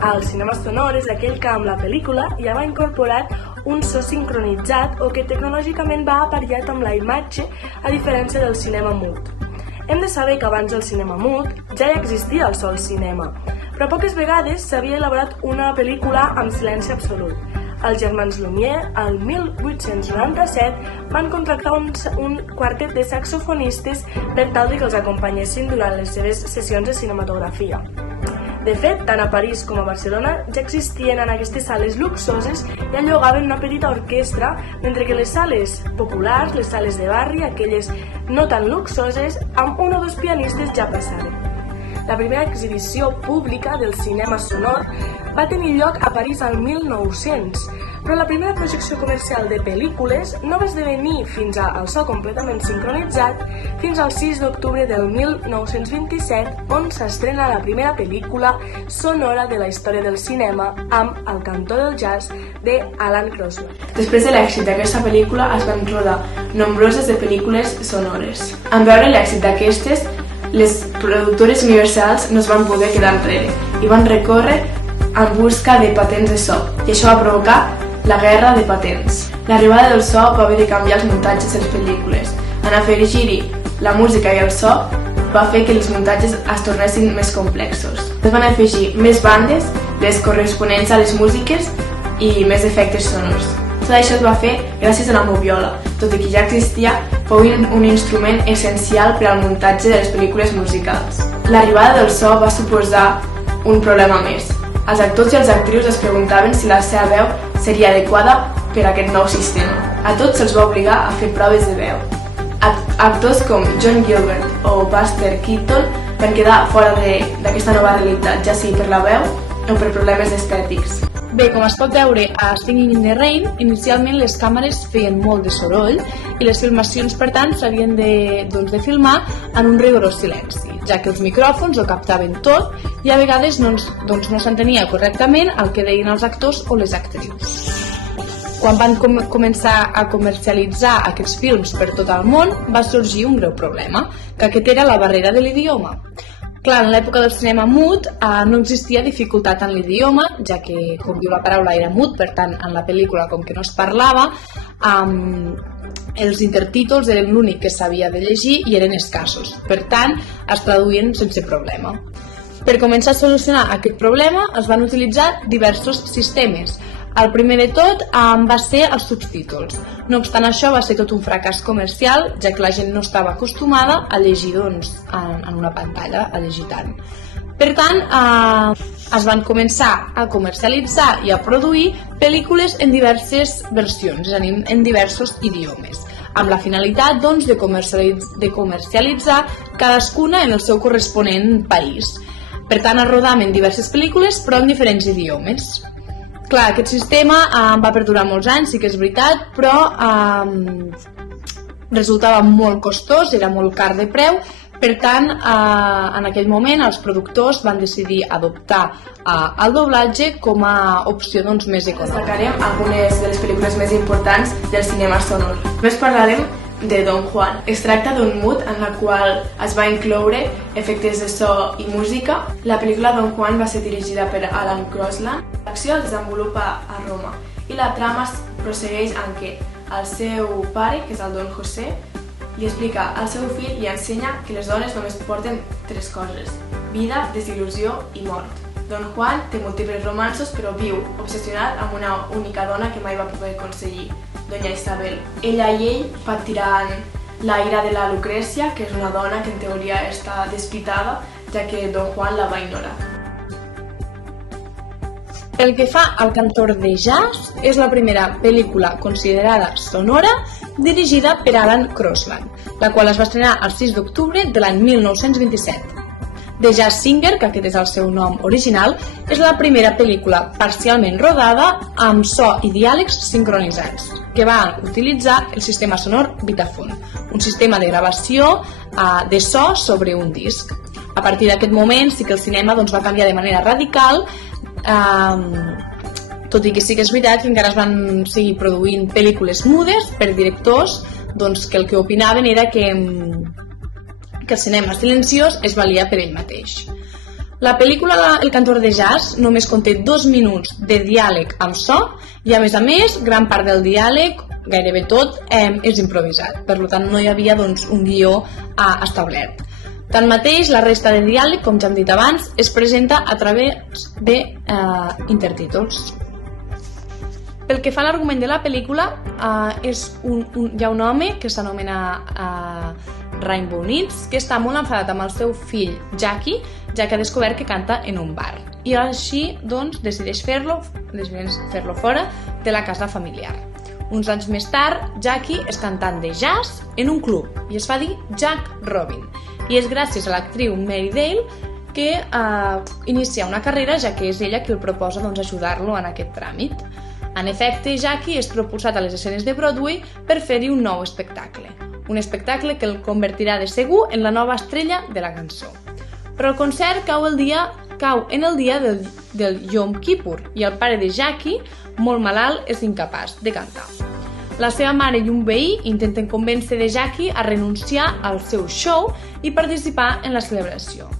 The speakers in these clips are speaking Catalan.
al cinema sonor és aquell que amb la pel·lícula ja va incorporar un so sincronitzat o que tecnològicament va aparellat amb la imatge, a diferència del cinema mut. Hem de saber que abans del cinema mut ja existia el so al cinema, però poques vegades s'havia elaborat una pel·lícula amb silenci absolut. Els germans Lumière, el 1897, van contractar un quartet de saxofonistes per tal que els acompanyessin durant les seves sessions de cinematografia. De fet, tant a París com a Barcelona ja existien en aquestes sales luxoses i llogaven una petita orquestra, mentre que les sales populars, les sales de barri, aquelles no tan luxoses, amb un o dos pianistes ja passaven. La primera exhibició pública del cinema sonor va tenir lloc a París al 1900, però la primera projecció comercial de pel·lícules no va esdevenir fins al so completament sincronitzat fins al 6 d'octubre del 1927, on s'estrena la primera pel·lícula sonora de la història del cinema amb El cantor del jazz de Alan Crosland. Després de l'èxit d'aquesta pel·lícula es van rodar nombroses de pel·lícules sonores. En veure l'èxit d'aquestes, les productores universals no es van poder quedar enrere i van recórrer en busca de patents de so, i això va provocar la guerra de patents. L'arribada del so va haver de canviar els muntatges de les pel·lícules. En afegir-hi la música i el so va fer que els muntatges es tornessin més complexos. Es van afegir més bandes, les corresponents a les músiques i més efectes sonors. Tot això es va fer gràcies a la moviola, tot i que ja existia, fou un instrument essencial per al muntatge de les pel·lícules musicals. L'arribada del so va suposar un problema més. Els actors i les actrius es preguntaven si la seva veu seria adequada per a aquest nou sistema. A tots se'ls va obligar a fer proves de veu. Actors com John Gilbert o Buster Keaton van quedar fora d'aquesta nova realitat, ja sigui per la veu o per problemes estètics. Bé, com es pot veure a Singing in the Rain, inicialment les càmeres feien molt de soroll i les filmacions, per tant, s'havien de filmar en un rigorós silenci, ja que els micròfons ho captaven tot i a vegades no s'entenia correctament el que deien els actors o les actrius. Quan van començar a comercialitzar aquests films per tot el món, va sorgir un greu problema, que aquest era la barrera de l'idioma. Clar, en l'època del cinema mut no existia dificultat en l'idioma, ja que, com diu la paraula, era mut, per tant, en la pel·lícula, com que no es parlava, els intertítols eren l'únic que s'havia de llegir i eren escassos. Per tant, es traduïen sense problema. Per començar a solucionar aquest problema, es van utilitzar diversos sistemes. El primer de tot va ser els subtítols. No obstant això, va ser tot un fracàs comercial, ja que la gent no estava acostumada a llegir en una pantalla, a llegir tant. Per tant, es van començar a comercialitzar i a produir pel·lícules en diverses versions, és a dir, en diversos idiomes, amb la finalitat de comercialitzar cadascuna en el seu corresponent país. Per tant, es rodaven diverses pel·lícules, però en diferents idiomes. Clar, aquest sistema va perdurar molts anys, sí que és veritat, però resultava molt costós, era molt car de preu. Per tant, en aquell moment els productors van decidir adoptar el doblatge com a opció més econòmica. Destacarem algunes de les pel·lícules més importants del cinema sonor. Només parlarem de Don Juan. Es tracta d'un mut en la qual es va incloure efectes de so i música. La pel·lícula Don Juan va ser dirigida per Alan Crosland. L'acció es desenvolupa a Roma i la trama prossegueix en què el seu pare, que és el Don José, li explica al seu fill i ensenya que les dones només porten tres coses: vida, desil·lusió i mort. Don Juan té múltiples romanços, però viu obsessionat amb una única dona que mai va poder aconseguir, Doña Isabel. Ella i ell patiran la ira de la Lucrecia, que és una dona que en teoria està despitada, ja que Don Juan la va ignorar. Pel que fa al cantor de jazz, és la primera pel·lícula considerada sonora dirigida per Alan Crosland, la qual es va estrenar el 6 d'octubre de l'any 1927. The Jazz Singer, que aquest és el seu nom original, és la primera pel·lícula parcialment rodada amb so i diàlegs sincronitzats, que va utilitzar el sistema sonor Vitaphone, un sistema de gravació de so sobre un disc. A partir d'aquest moment sí que el cinema va canviar de manera radical, tot i que sí que és veritat que encara es van seguir produint pel·lícules mudes per directors que el que opinaven era que el cinema silenciós es valia per ell mateix. La pel·lícula El cantor de jazz només conté 2 minuts de diàleg amb so i, a més, gran part del diàleg, gairebé tot, és improvisat. Per tant, no hi havia un guió establert. Tanmateix, la resta de diàleg, com ja hem dit abans, es presenta a través d'intertítols. Pel que fa a l'argument de la pel·lícula, hi ha un home que s'anomena Rainbow Nitz, que està molt enfadat amb el seu fill Jackie, ja que ha descobert que canta en un bar. I així decideix fer-lo fora de la casa familiar. Uns anys més tard, Jackie és cantant de jazz en un club i es fa dir Jack Robin. I és gràcies a l'actriu Mary Dale que inicia una carrera, ja que és ella qui el proposa ajudar-lo en aquest tràmit. En efecte, Jackie és propulsat a les escenes de Broadway per fer-hi un nou espectacle. Un espectacle que el convertirà de segur en la nova estrella de la cançó. Però el concert cau en el dia del Yom Kippur i el pare de Jackie, molt malalt, és incapaç de cantar. La seva mare i un veí intenten convèncer de Jackie a renunciar al seu show i participar en la celebració.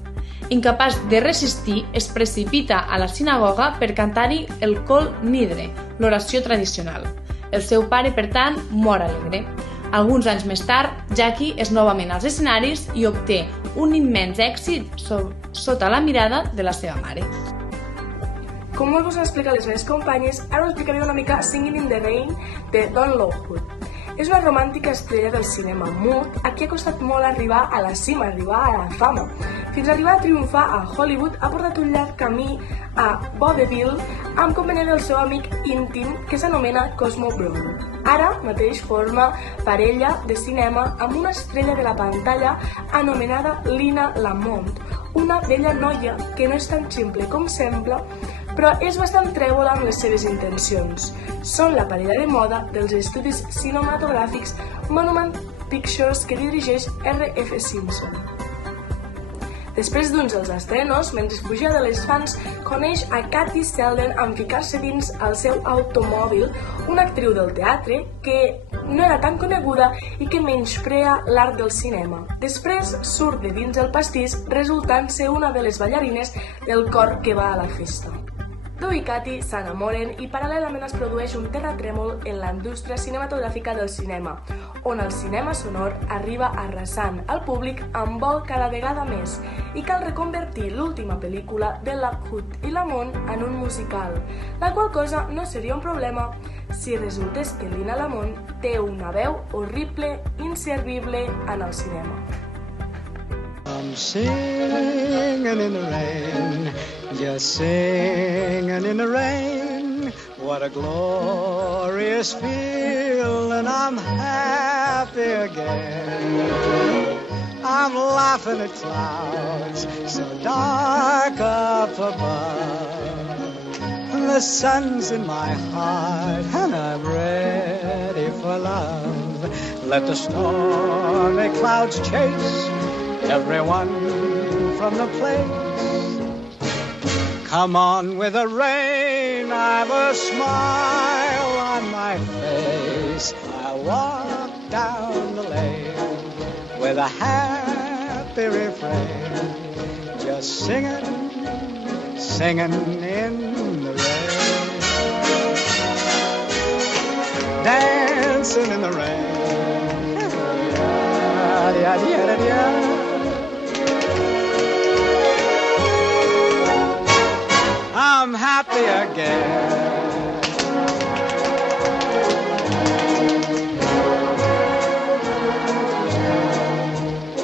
Incapaç de resistir, es precipita a la sinagoga per cantar-hi el Kol Nidre, l'oració tradicional. El seu pare, per tant, mor alegre. Alguns anys més tard, Jackie és novament als escenaris i obté un immens èxit sota la mirada de la seva mare. Com molt us han explicat les meves companyes, ara us explicaré una mica Singing in the Rain de Don Lockwood. És una romàntica estrella del cinema mut a qui ha costat molt arribar a la cima, arribar a la fama. Fins a arribar a triomfar a Hollywood ha portat un llarg camí a vaudeville amb companyia del seu amic íntim que s'anomena Cosmo Brown. Ara mateix forma parella de cinema amb una estrella de la pantalla anomenada Lina Lamont, una bella noia que no és tan ximple com sembla, però és bastant trèvola amb les seves intencions. Són la parella de moda dels estudis cinematogràfics Monument Pictures que dirigeix R.F. Simpson. Després d'uns dels estrenos, mentre fugia de les fans, coneix a Katie Selden en ficar-se dins el seu automòbil, una actriu del teatre que no era tan coneguda i que menysprea l'art del cinema. Després surt de dins el pastís, resultant ser una de les ballarines del cor que va a la festa. Dou i Katie s'enamoren i paral·lelament es produeix un terratrèmol en la indústria cinematogràfica del cinema, on el cinema sonor arriba arrasant al públic amb vol cada vegada més i cal reconvertir l'última pel·lícula de Lockwood i Lamont en un musical, la qual cosa no seria un problema si resultés que Lina Lamont té una veu horrible, inservible en el cinema. I'm singing in the rain, just singing in the rain. What a glorious feeling, I'm happy again. I'm laughing at clouds so dark up above. The sun's in my heart and I'm ready for love. Let the stormy clouds chase everyone from the place. Come on with the rain, I've a smile on my face. I'll walk down the lane with a happy refrain, just singing, singing in the rain, dancing in the rain. I'm happy again.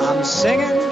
I'm singing